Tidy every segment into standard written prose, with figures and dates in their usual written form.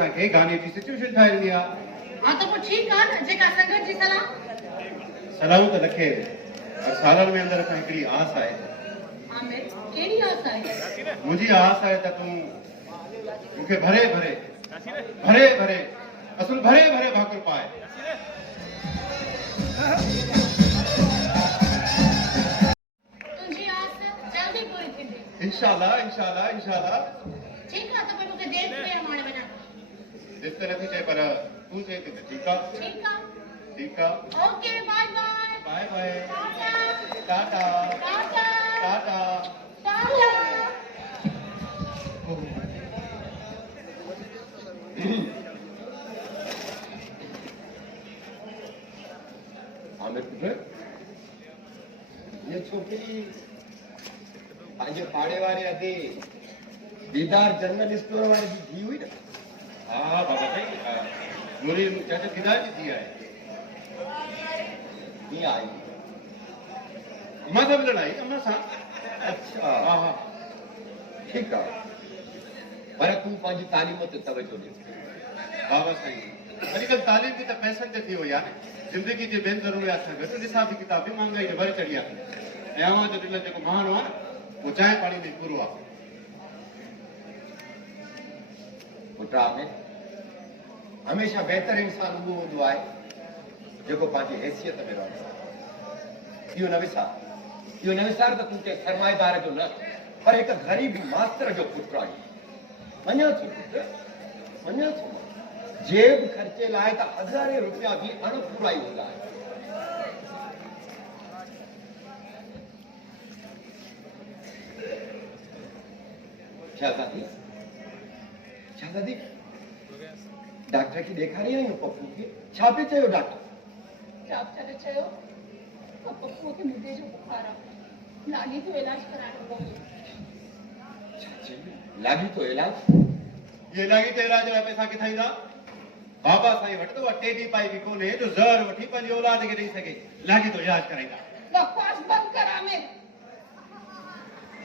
असा के गाने की सिचुएशन ठाहे दिया। हां तो ठीक है ना जेका संगत जी सलाह सलाह तो रखे और सालन में अंदर का एकड़ी आस है। आमिर केड़ी आस है? मुझी आस है त तू मुके भरे भरे भरे भरे असल भरे भरे भाकुर पाए। तुझी आस जल्दी पूरी थी दे। इंशाल्लाह इंशाल्लाह इंशाल्लाह। ठीक है तो मुके देर पे हमारे बना जिस तरह थी पर तू से ठीक है ठीक है ठीक है okay bye bye bye bye tata tata tata tata tata Aamir पुत्र ये छोकरी पंहिंजे पाड़े वारे अॻे दीदार जनरल स्टोर वारे जी थी हुई न। हाँ बाबा भाई गोरी चाचा किधर जी दिया है कीअं आई? अम्मा सां मिलण आई अम्मा सां। अच्छा हाँ हाँ ठीकु आहे पर तूं पंहिंजी तालीम ते तवजो ॾे। बाबा साईं अॼुकल्ह तालीम बि त पैसनि ते थी वई आहे ज़िंदगी जे ॿियनि ज़रूरियात सां गॾु हिसाबी किताब बि महांगाई जे भरे चढ़ी आहे ऐं अव्हां जो दिलि जेको माण्हू आहे न उहो चांहि पाणी में पूरो आहे। पुट आमिर हमेशह बहितर इंसान उहो हूंदो आहे जेको पंहिंजी हैसियत में रहंदो आहे। इहो न विसार त तूं कंहिं सरमाएदार जो न पर हिकु ग़रीब मास्टर जो पुटु आहे। मञा थो पुट मञा थो जेब ख़र्चे लाइ त हज़ारे रुपया बि अणपूरा ई हूंदा आहिनि। शहज़ादी डॉक्टर खे ॾेखारे आई न पप्पू खे छा पे चयो डॉक्टर? डॉक्टर चयो पप्पू के मुंडे जो बुखार आहे लागी तो इलाज कराइणो पवंदो। लागी तो इलाज ये लागी तो इलाज लाइ पैसा किथां ईंदा? बाबा साईं वटि त उहा टेडी पाई बि कोन्हे जो ज़हर वठी पंहिंजी औलाद खे ॾेई सघे। लागी तो इलाज कराईंदा। बकवास बंद कर आमिर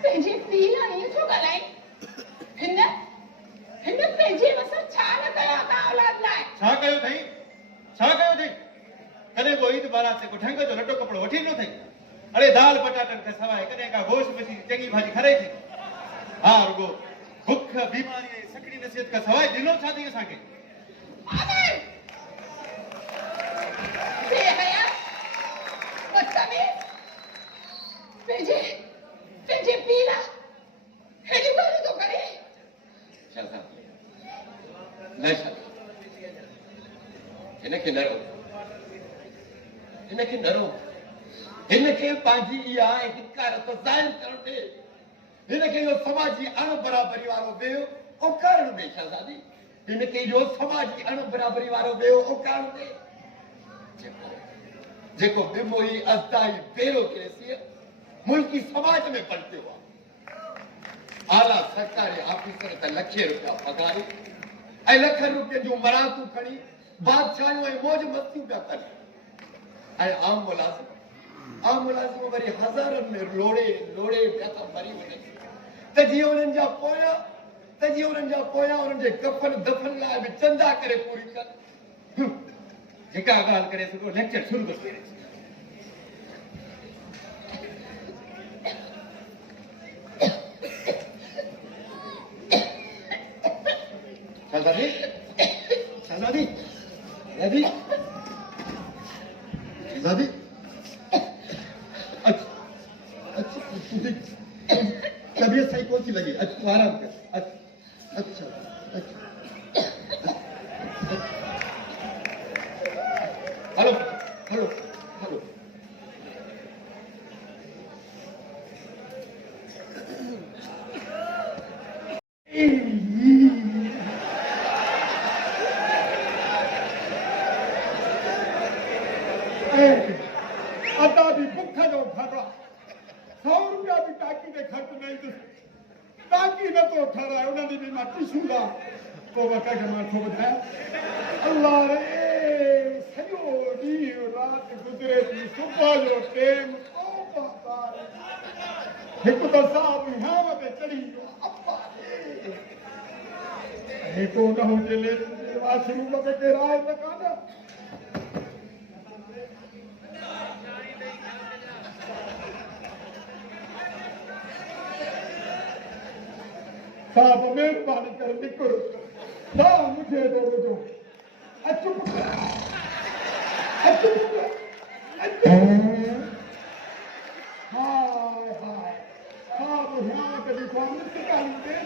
पंहिंजे पीउ लाइ ईअं छो ॻाल्हाए? हिन पंहिंजे वसां छा न कयो था औलाद लाइ? छा कयो अथई कॾहिं को ईद बारात ते को ढंग जो लटो कपिड़ो वठी ॾिनो अथई? अड़े दाल पटाटनि खां सवाइ कॾहिं का गोश्त मछी चङी भाॼी खाराई थी? हा रुगो बुख बीमारी ऐं सकड़ी नसीहत खां सवाइ ॾिनो छा अथई असांखे? आमिर बेहया बदतमीज़ पंहिंजे पीउ लाइ हेॾी ॻाल्हि थो करे। हिनखे न रो हिनखे पंहिंजी इहा हिकारत ज़ाहिर करणु ॾे। हिनखे इहो समाजी अणबराबरी वारो ॿियो उकारणु ॾे। शहज़ादी हिनखे इहो समाजी अणबराबरी वारो ॿियो उकारणु ॾे। जेको बिमोई अज़दाई बेरोक्रेसी मुल्की समाज में पलटियो आहे। आला सरकारी ऑफिसर त लखे रुपया पगार ऐं लख रुपये जूं मरातूं खणी बादशाहियूं ऐं मौज मस्तियूं पिया कनि ऐं आम मुलाज़िम वरी हज़ारनि में लोड़े पिया था मरी वञनि त जीअं उन्हनि जा पोयां उन्हनि जे कफन दफन लाइ बि चंदा करे पूरी कनि। जेका ॻाल्हि करे सघो लेक्चर शुरू थो करे। शहज़ादी तबीयत सही कौन सी लगी? अच्छा आराम कर। अच्छा हेलो हेलो हेलो अदा भी भुख जो खाधा 100 रुपया भी टाकी में खर्च नहीं थी टाकी न तो ठहरा उन्होंने भी मैं टिशूला तो वका के मां थो ॿुधायां अल्लाह रे सॼो ॾींहुं राति गुज़रे थी सुबुह जो टेम हिकु त साहब हियाव ते चढ़ी वियो अब्बा रे एको न हुजे ले वाशरूम में किराए में काना साहब मेहरबानी कर निकलो ना मुझे दो दो चुप हाय हाय साहब यहाँ पे देखो हम निकालेंगे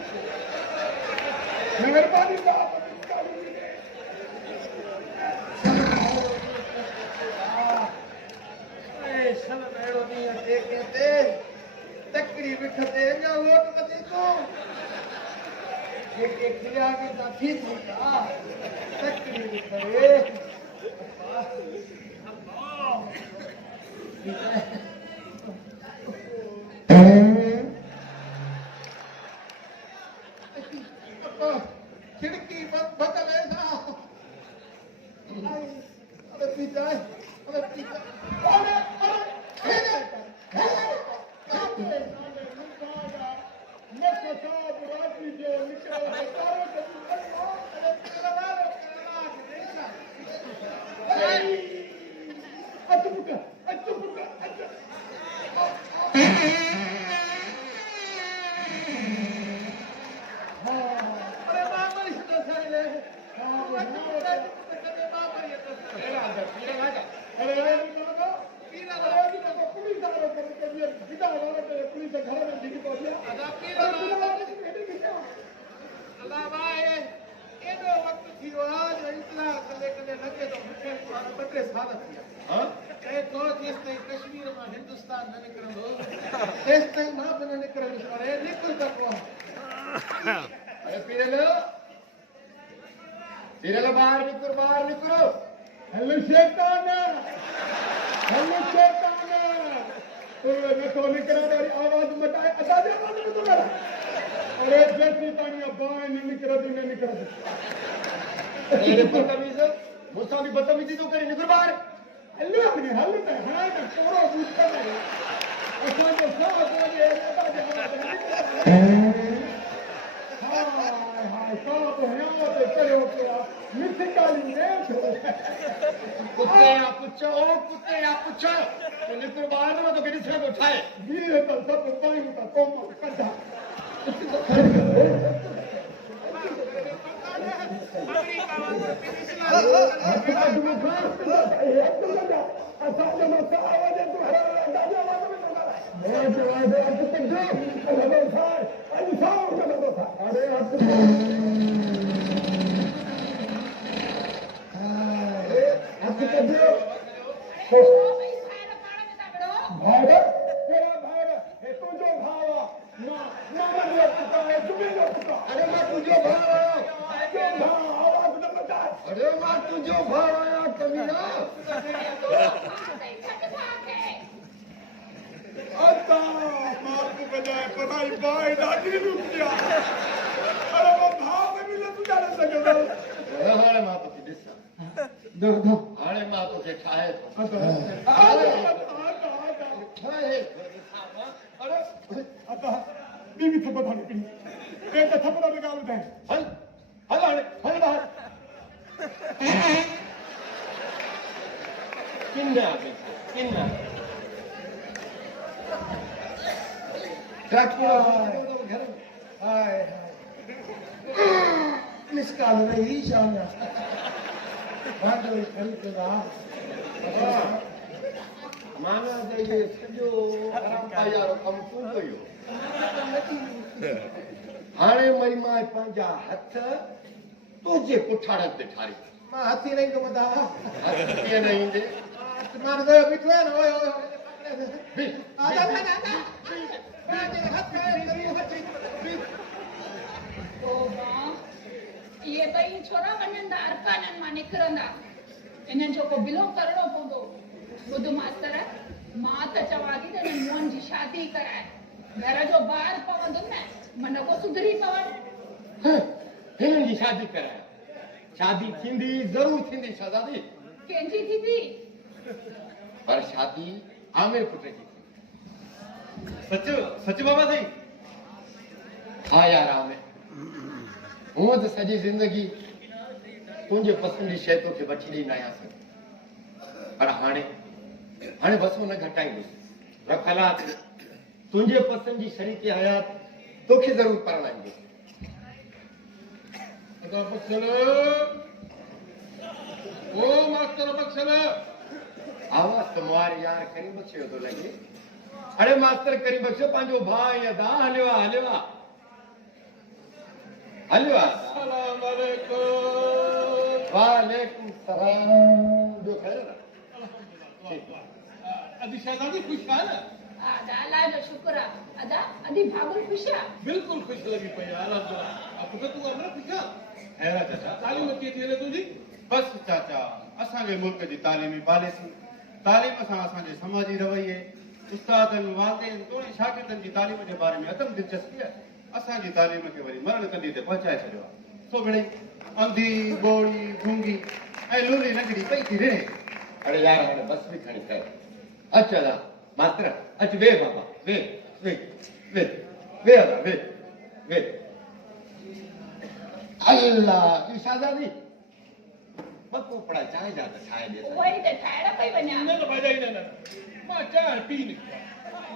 मेहरबानी साहब निकालेंगे सन अहिड़ो ॾींहुं अचे कंहिं ते तकड़ी बिठ ते अञा वोट वधी थो जेके खिलिया के थी था तकड़ी बिठ रे खिड़की बदल ऐसा अरे पीता है अरे पीता अरे कश्मीर में हिंदुस्तान न निकरंदो तेस ताईं मां बि न निकरंदुसि अरे निकिर त पोइ अरे पीरलो बाहर निकरो हेलो शैतान तो नथो निकरा वारी आवाज मटाए अदा दे आवाज में तो कर अरे जैसी तानी बाएं न निकरा अरे बदतमीज मुसा भी बदतमीजी तो करी निकर बाहर हेलो अपने हल में हां ना पूरा पूछता है असा जो साथ लगे अदा दे हाय हाय साथ यहाँ पे करो क्या मिट्टी काली ने कुत्ते या पुच्छो तो निकर बाहर ना तो किसी से उठाए ये तो सब पानी का कौम कटा अरे मां तो के ठाए बीवी थप्पड़ थाने पड़ी एक थप्पड़ निकाल दे हल बाहर किन्ना घर हाय निष्काल रही शामिया भांडो खरीददा माना जे सजो आराम पायारो कम तू कयो हाणे मई मां पंहिंजा हथ तुझे पुठाड़ ते ठारी मां हथी नहीं को मदा कीअं न ईंदे तुम्हारे दो बिठो है ना ओए बि आजा मेरे हाथ ओ मां ये भई छोरा वञंदा अरकाननि मां निकिरंदा इन्हनि जो को बिलो करणो पवंदो ॿुध मास्तर मां त चवां थी त हिननि मुंहनि जी शादी कराए घर जो ॿार पवंदो न मन को सुधरी पवनि हिननि जी शादी कराए शादी थींदी ज़रूर थींदी शहज़ादी कंहिंजी थींदी पर शादी आमिर पुट जी सच बाबा साईं हा यार आमिर हूं तो सजी जिंदगी तुझे पसंद शइ तोखे वठी ॾींदा आहियां पर हाणे बसो न घटाईंदुसि रखलात तुझे पसंद जी शरीक हयात तोखे जरूर परणाईंदुसि अदा बख्शल ओ मास्टर बख्शल आवाज तुम्हार यार करीम बख्शो तो लगे अरे मास्टर करीम बख्शो पंहिंजो भाउ या दा हलियो सलाम अलैकुम वालेकुम सलाम जो खैर अदी शहजादी खुश है ना अदा अल्लाह जो शुक्र आहे अदा अदी भागुल खुश आहे बिल्कुल खुश लगी पई अल्लाह अब तो तू हमरा खुश है हैरा चाचा तालीम वठी थी तुझी बस चाचा असांजे मुल्क जी तालीमी पॉलिसी तालीम सां असांजे समाजी रवैये उस्तादनि वालिदेन तोड़े शागिर्दनि जी तालीम जे बारे में अदम दिलचस्पी आहे असांजी तालीम खे वरी मरण कंदी ते पहुचाए छॾियो आहे सो मिड़ई अंधी बोड़ी गूंगी ऐं लूली नंढड़ी पई थी रहे अरे यार हाणे बस भी खणी कर अच्छा दा मास्टर अच वे बाबा वे अदा वे अल्लाह ईशादादी मत पड़ा चाहे जा त ठाहे दे उहो ई त ठाहिण पई वञा न भाई न मां चाय पी निकिता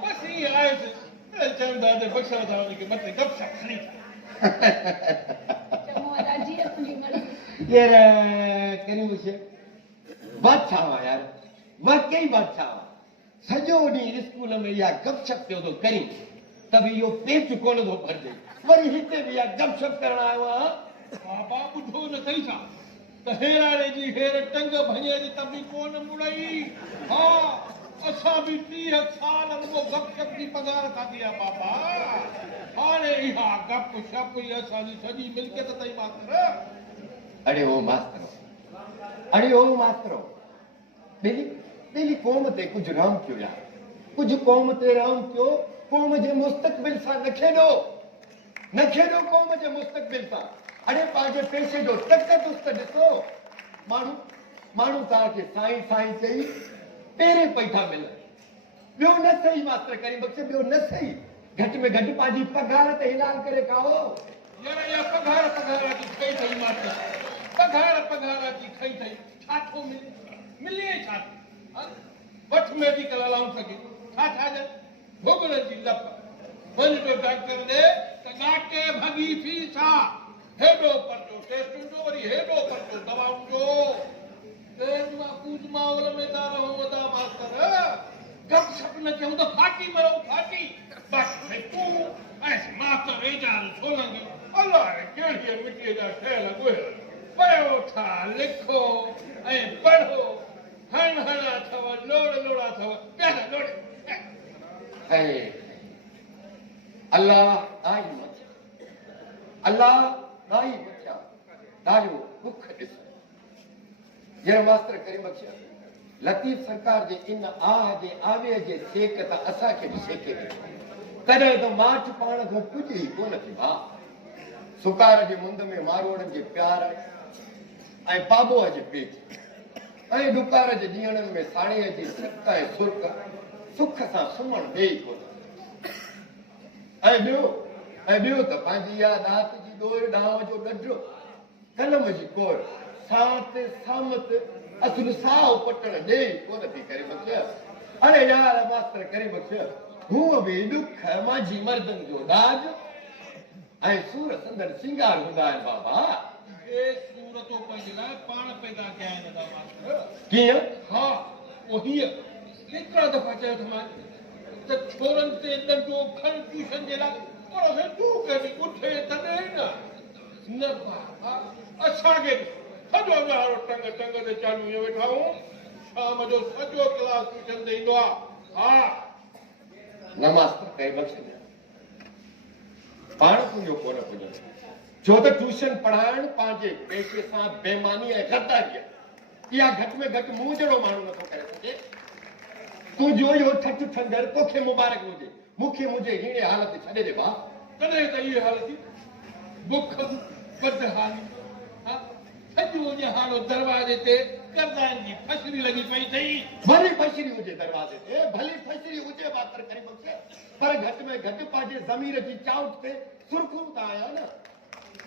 बस ये आए थे चंदा दे बख्शल था उनके मत गपशप खणी चङो अदा जीअं तुंहिंजी मर्ज़ी यार करीम मुझे बादशाह हुआ यार वाकई बादशाह हुआ सजो ॾींहुं स्कूल में या गपशप पियो थो करी तब इहो पेट कोन थो भरजे वरी हिते बि या गपशप करण आयो आहियां बाबा बुढो न थई छा त हेरारे जी हेर टंग भञे जी तबी कोन मुड़ई हा असां बि 30 साल रुगो गपशप जी पगार खाधी आहे बाबा हाणे इहा गप शप ई असांजी सॼी मिल्कियत अथई मास्तर अरे ओ मास्तरो ॿिली क़ौम ते कुझु रहम कयो यार कुझु क़ौम ते रहम कयो क़ौम जे मुस्तक़बिल सां न खेॾो क़ौम जे मुस्तक़बिल सां अरे पंहिंजे पैसे जो तकदुस्त ॾिसो माण्हू तव्हांखे साईं चई पहिरें पई था मिलनि ॿियो न सही मास्टर करीम बख्श ॿियो न सही घटि में घटि पंहिंजी पघार ते हिलाल करे खाओ यार या पघार जी खई थई मास्टर पघार जी खई थई छा थो मिले छा वठ मेडिकल अलाउंस के छा भोगल जी लप वञ तो डॉक्टर दे त गाटे भगी फीस आ हेडो परजो टेस्ट जो वरी हेडो परजो दवाऊं जो तेज माकूद मावल में दा रहो वदा मास्टर गप सप न क्यों तो फाटी मरो फाटी बस मैं तू ऐस मास्टर वेजान सोलंगी अल्लाह रे केड़ी मिट्टी दा ठेल गोए पयो था लिखो ऐ पढ़ो हणा थव लोड़ा थव प्यादा लोड़े है अल्लाह दाई बचा दायो दुख ॾिस यार मास्टर करीम बख्श लतीफ सरकार जे इन आह जे आवे जे सेक त असांखे बि सेके ॾे कॾहिं त माठ पाण खां कुझु ई कोन थी भाउ सुकार जे मुंद में मारोड़नि जे प्यार ऐं पाबोअ जे पेट ऐं डुकार जे ॾींहंनि में साड़ीअ जी सिक ऐं सुर्ख सुख सां सुम्हण ॾेई कोन ऐं ॿियो त पंहिंजी इहा दात जी ॾोर डांव जो ॾढो कलम जी कोर सात सामत असुल साओ पटण ॾेई कोन थी करे बख्श अरे यार मास्टर करे बख्श हूअ बि ॾुख माझी मर्दनि जो दाज ऐं सूर संदर सिंगार हूंदा आहिनि बाबा ए सूरतो पंहिंजे लाइ पाण पैदा कया आहिनि दादा मास्टर कीअं हा वो हीअ हिकिड़ा दफ़ा चयो त मां त छोरनि ते ॾंडो खण ट्यूशन जे लाइ पर असां तूं कॾहिं उठे तॾहिं न बाबा असांखे सॼो ॼाणो टंग ते चालू ईअं वेठा आहियूं शाम जो सॼो क्लास ट्यूशन ते ईंदो आहे हा न मास्टर कई बख्श पाण तुंहिंजो कोन पुॼंदो छो त ट्यूशन पढ़ाइण पंहिंजे पेशे सां बेईमानी ऐं गद्दारी आहे इहा घटि में घटि मूं जहिड़ो माण्हू नथो करे सघे तुंहिंजो इहो ठठ ठंडर तोखे मुबारक हुजे मूंखे मुंहिंजे हीणे हालत छॾे ॾे भाउ कॾहिं त इहे हालती बुख बदहाली सॼो ॼहाणो दरवाजे ते करदाइन जी फसरी लॻी पई अथई भली फसरी हुजे दरवाज़े ते भली फसरी हुजे मास्टर करी बख्श पर घटि में घटि पंहिंजे ज़मीर जी चाउट ते सुरखुर त आया न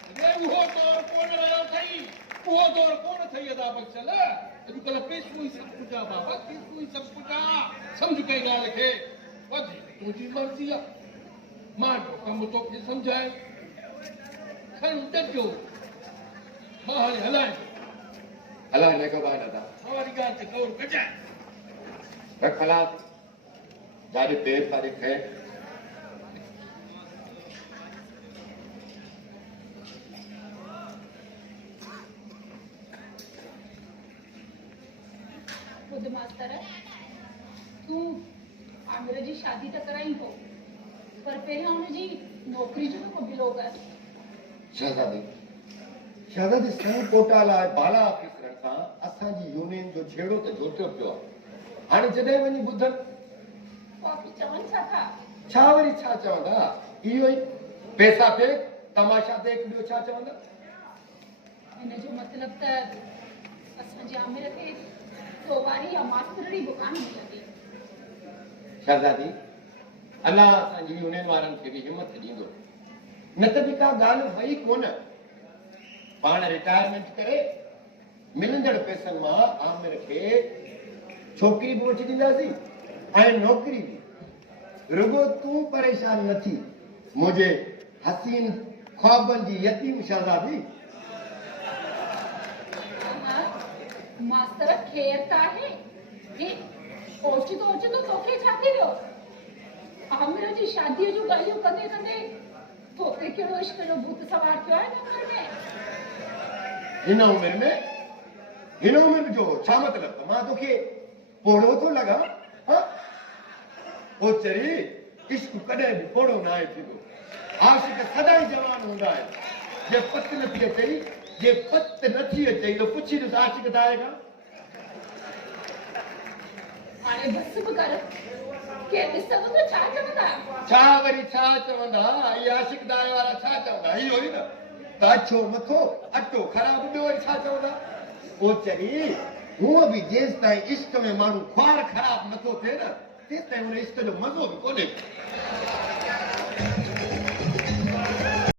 अरे वो दौर कोन रहियो अथई वो दौर कोन अथई अदा बख्शल अॼुकल्ह पैसो ई सभु कुझु आहे बाबा पैसो ई सभु कुझु आहे सम्झ कंहिं ॻाल्हि खे वधे तुंहिंजी मर्ज़ी आहे मां जो कमु तोखे सम्झाए खण ॾिजो मां हाणे हलाए अल्लाह ने को बात था हमारी ॻाल्हि ते गौर कजाए रख खलास जाने देर तारीख है ॿुध मास्तर तूं आमिर जी शादी त कराई हो पर पहिरियों हुनजी नौकरी जो को बिलो कर शहजादी शहजादी संग कोटा लाइ बाला ऑफिसरनि सां असांजी यूनियन जो छेड़ो त जोटियो पियो आहे हाणे जॾहिं वञी ॿुधनि बाक़ी चवनि छा था छा वरी छा चवंदा इहो ई पैसा देख तमाशा देख ॿियो छा चवंदा हिन जो मतिलब त असांजे आमिर खे सोवारी या मास्तरड़ी बि कान मिलंदी शहजादी अल्लाह असांजी यूनियन वारनि खे बि हिमत ॾींदो न त बि का ॻाल्हि वई कोन पाण रिटायरमेंट करे मिलंदड़ पैसनि मां आमिर खे छोकिरी बि वठी ॾींदासीं ऐं नौकिरी बि रुगो तूं परेशान न थी मुंहिंजे हसीन ख्वाबनि जी यतीम शहजादी मास्तर खेर त आहे हे ओचितो तोखे छा थी वियो आमिर जी शादीअ जूं ॻाल्हियूं कंदे कंदे तोखे कहिड़ो इश्क जो भूत सवार थियो आहे हिन उमिरि में हिन उमिरि जो छा मतिलब मां तोखे पोड़ो थो लॻा ओ चरी इश्क कॾहिं बि पोड़ो न आहे थींदो आशिक सदाई जवान हूंदा आहिनि जे पत नथी अचई जे पत नथी अचई त पुछी ॾिस आशिक त आएगा हाणे बस बि कर के ॾिसंदो त छा चवंदा छा वरी छा चवंदा इहे आशिकदार वारा छा चवंदा इहो ई न त अछो मथो अटो ख़राब ॿियो वरी छा चवंदा ओ चरी हूअं बि जेसि ताईं इश्क में माण्हू ख्वार ख़राब नथो थिए न तेसि ताईं हुन इश्क जो मज़ो बि कोन्हे